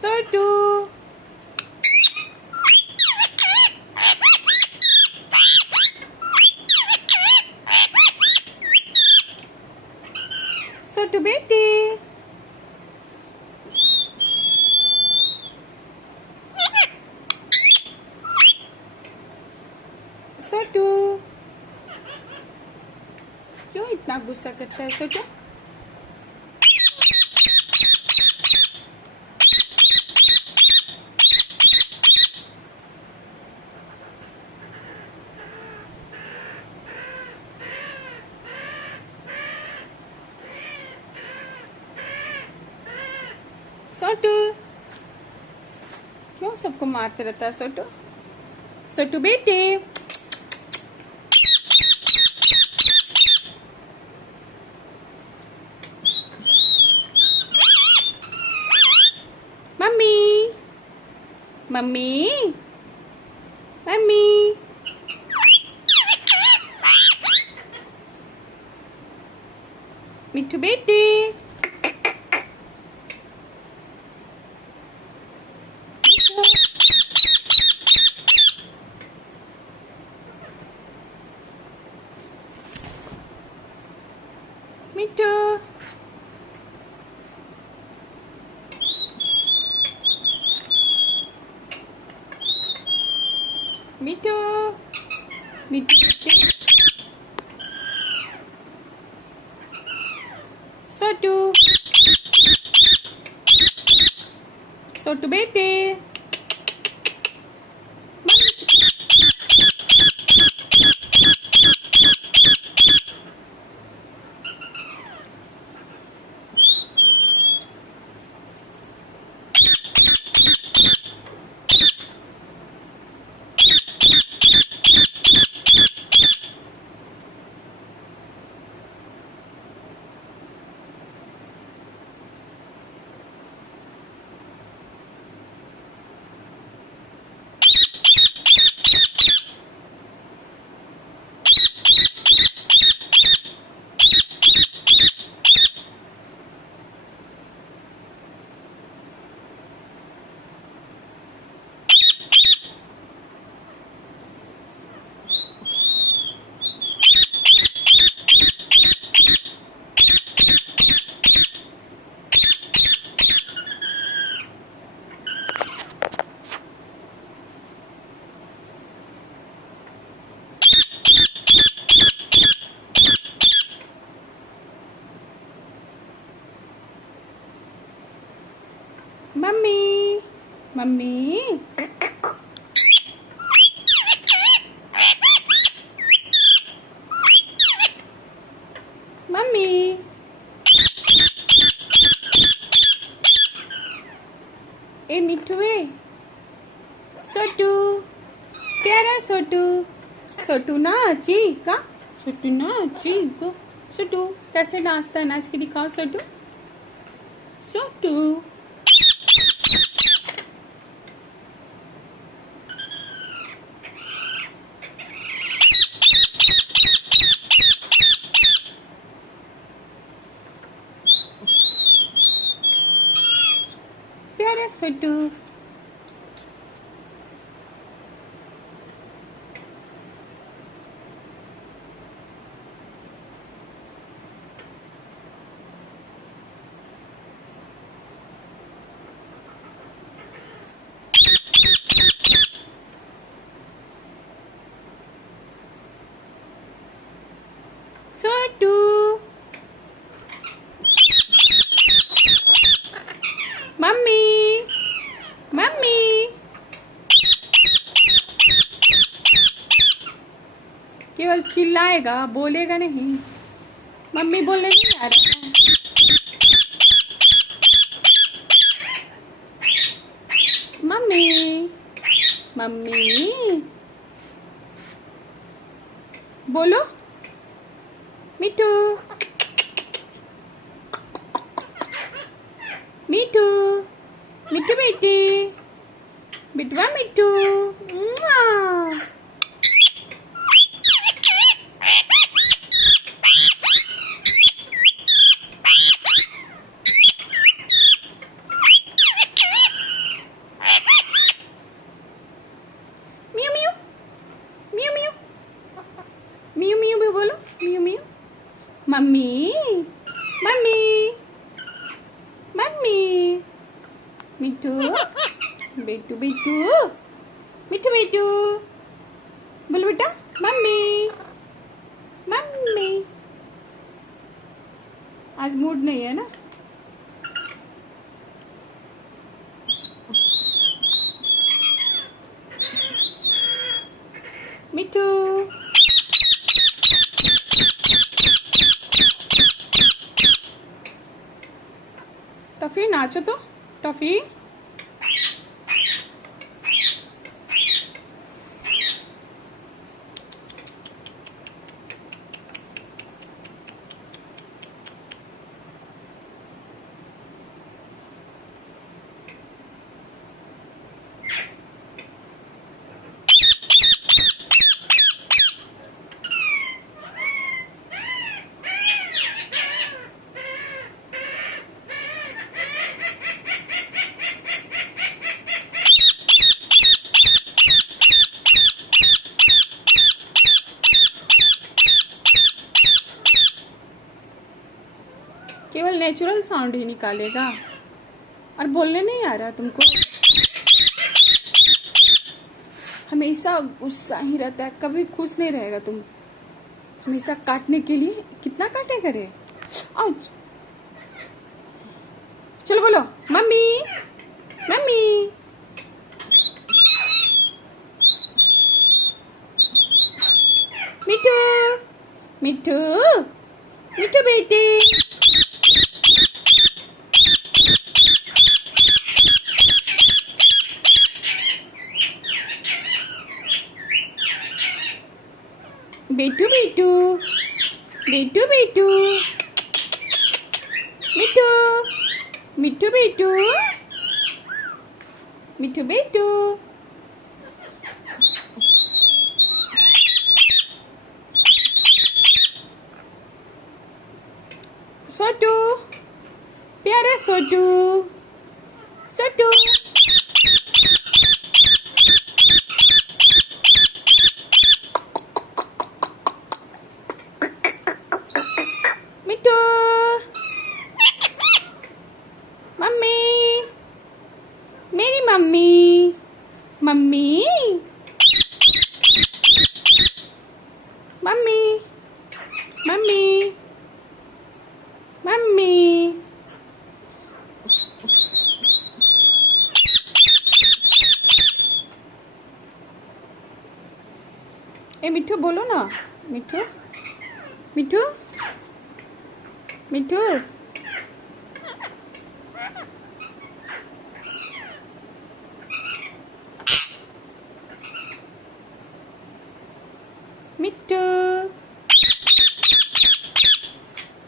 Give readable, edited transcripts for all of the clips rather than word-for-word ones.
SO2 SO2 बेटी SO2 क्यों इतना गुस्सा करता है सोटू? सोटू क्यों सबको मारते रहता है सोटू? सोटू बेटे मम्मी मम्मी मम्मी मिट्टू बेटी मिट्टू मिट्टू मिट्टू बेटे सोटू सोटू बेटे मम्मी मम्मी मम्मी ए मिठुए सोटू प्यारा सोटू सोटू नाची का सोटू नाची को सोटू कैसे नाचता है नाच के दिखाओ सोटू सोटू प्यारा सोटू सोटू मम्मी मम्मी केवल चिल्लाएगा बोलेगा नहीं मम्मी बोलने नहीं आ रहा है मम्मी मम्मी बोलो मिठू मिठू मिठू बेटी बिटवा मिठू मियू मियू भी बोलो, मियू मियू। Mummy mummy mummy. मिट्टू बेटू बेटू मिट्टू बेटू बोलो बेटा मम्मी मम्मी। आज मूड नहीं है ना। मिट्टू टफी नाचो तो टफी। केवल नेचुरल साउंड ही निकालेगा और बोलने नहीं आ रहा तुमको। हमेशा गुस्सा ही रहता है, कभी खुश नहीं रहेगा तुम। हमेशा काटने के लिए कितना काटे करे। आज चलो बोलो मम्मी मम्मी। मिट्टू मिट्टू मिट्टू बेटे। बेटू बेटू बेटू बेटू मिट्टू मिट्टू बेटू मिट्टू बेटू। सोटू प्यारा सोटू सोटू। मिट्टू मम्मी मेरी mummy mummy mummy mummy mummy. ए मिट्टू बोलो ना मिट्टू मिट्टू मिट्टू। मिट्टू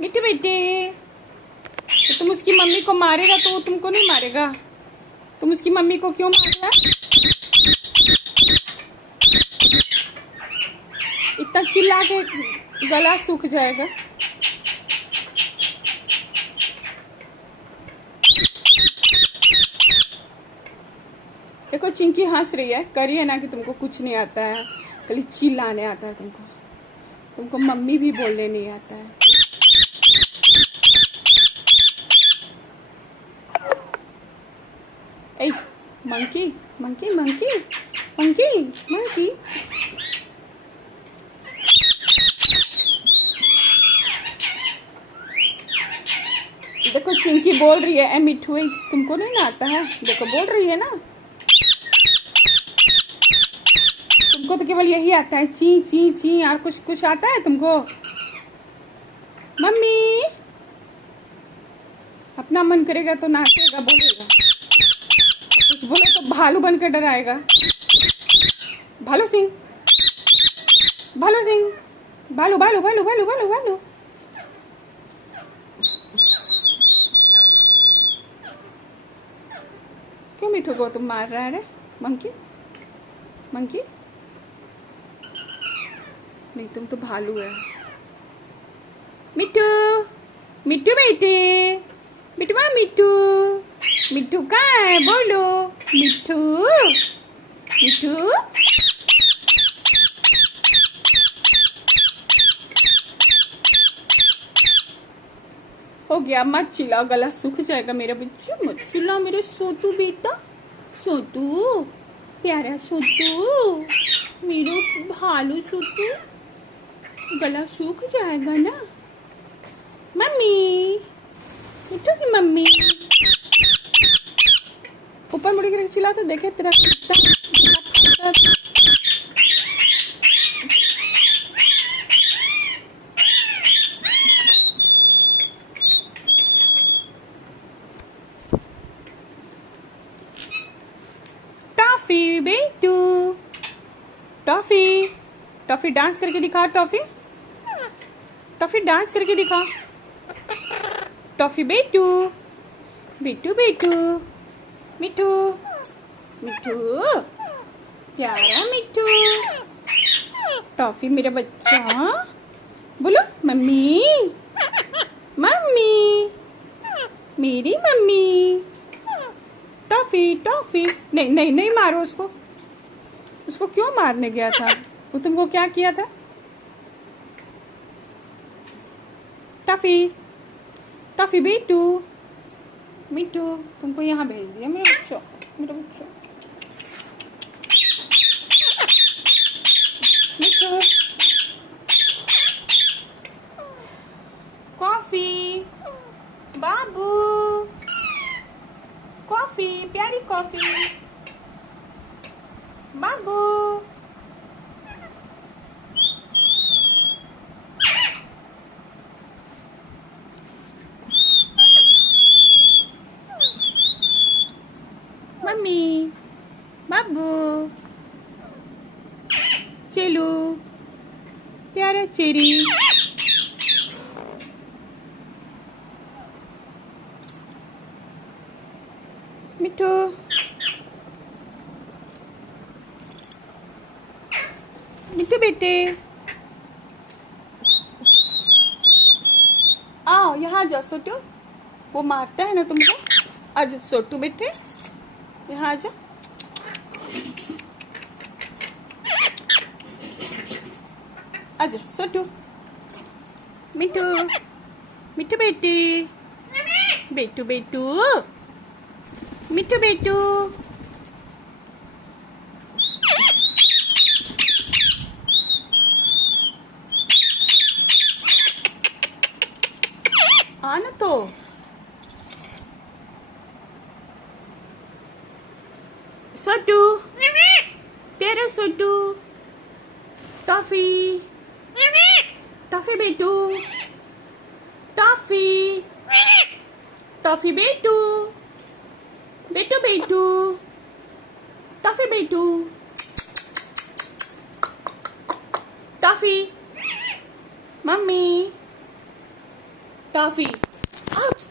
मिट्टू बेटे। तो तुम उसकी मम्मी को मारेगा तो वो तुमको नहीं मारेगा। तुम उसकी मम्मी को क्यों मारेगा? इतना चिल्ला के गला सूख जाएगा। देखो चिंकी हंस रही है, करिए ना कि तुमको कुछ नहीं आता है, खाली चिल्लाने आता है तुमको। तुमको मम्मी भी बोलने नहीं आता है। ए monkey monkey monkey monkey monkey. देखो चिंकी बोल रही है ए मिठू तुमको नहीं ना आता है। देखो बोल रही है ना, तुमको तो केवल यही आता है ची ची ची। और कुछ कुछ आता है तुमको? मम्मी अपना मन करेगा तो नाचेगा बोलेगा, कुछ बोले तो भालू बनकर डराएगा। भालू सिंह भालू सिंह भालू भालू भालू भालू भालू भालू। क्यों मिठू को तुम मार रहा है मंकी मंकी? नहीं तुम तो भालू है। मिट्टू मिट्टू बेटे मिठुआ मिट्टू मिट्टू कहाँ है बोलो? मिट्टू मिट्टू हो गया, मत चिल्ला, गला सूख जाएगा मेरा बच्चू, मत चिल्ला मेरे सोतू बेटा, सोतू प्यारा सोतू, मेरा भालू सोतू, गला सूख जाएगा ना। मम्मी उठोगी मम्मी, ऊपर मुड़ी करके चिल्ला तो देखे तेरा कुत्ता। टॉफी बेटू, टॉफी टॉफी डांस करके दिखा, टॉफी टॉफी डांस करके दिखा, टॉफी बेटू बेटू बेटू, मिठू मिठू प्यारा मिठू, टॉफी मेरा बच्चा, बोलो मम्मी मम्मी, मेरी मम्मी, टॉफी टॉफी। नहीं नहीं नहीं मारो उसको, उसको क्यों मारने गया था वो, तुमको क्या किया था। टॉफी टॉफी बेटू, मिठू तुमको यहाँ भेज दिया मेरे बच्चों, मेरे बच्चों, मिठू कॉफी, बाबू कॉफी, प्यारी कॉफी, बाबू मम्मी, बाबू, चेलू प्यारा चेरी, मिठू मिठू बेटे, आओ यहाँ जाओ सोटू, वो मारता है ना तुमको, आज सोटू बेटे यहाँ आजा, आजा सोटू, मिठू मिठू बेटी, बेटू बेटू, मिठू बेटू, आना तो, सोटू प्यारा सोटू, टॉफी टॉफी बेटू, टॉफी टॉफी बेटू, बेटू बेटू, टॉफी बेटू, टॉफी मम्मी, टॉफी, आउच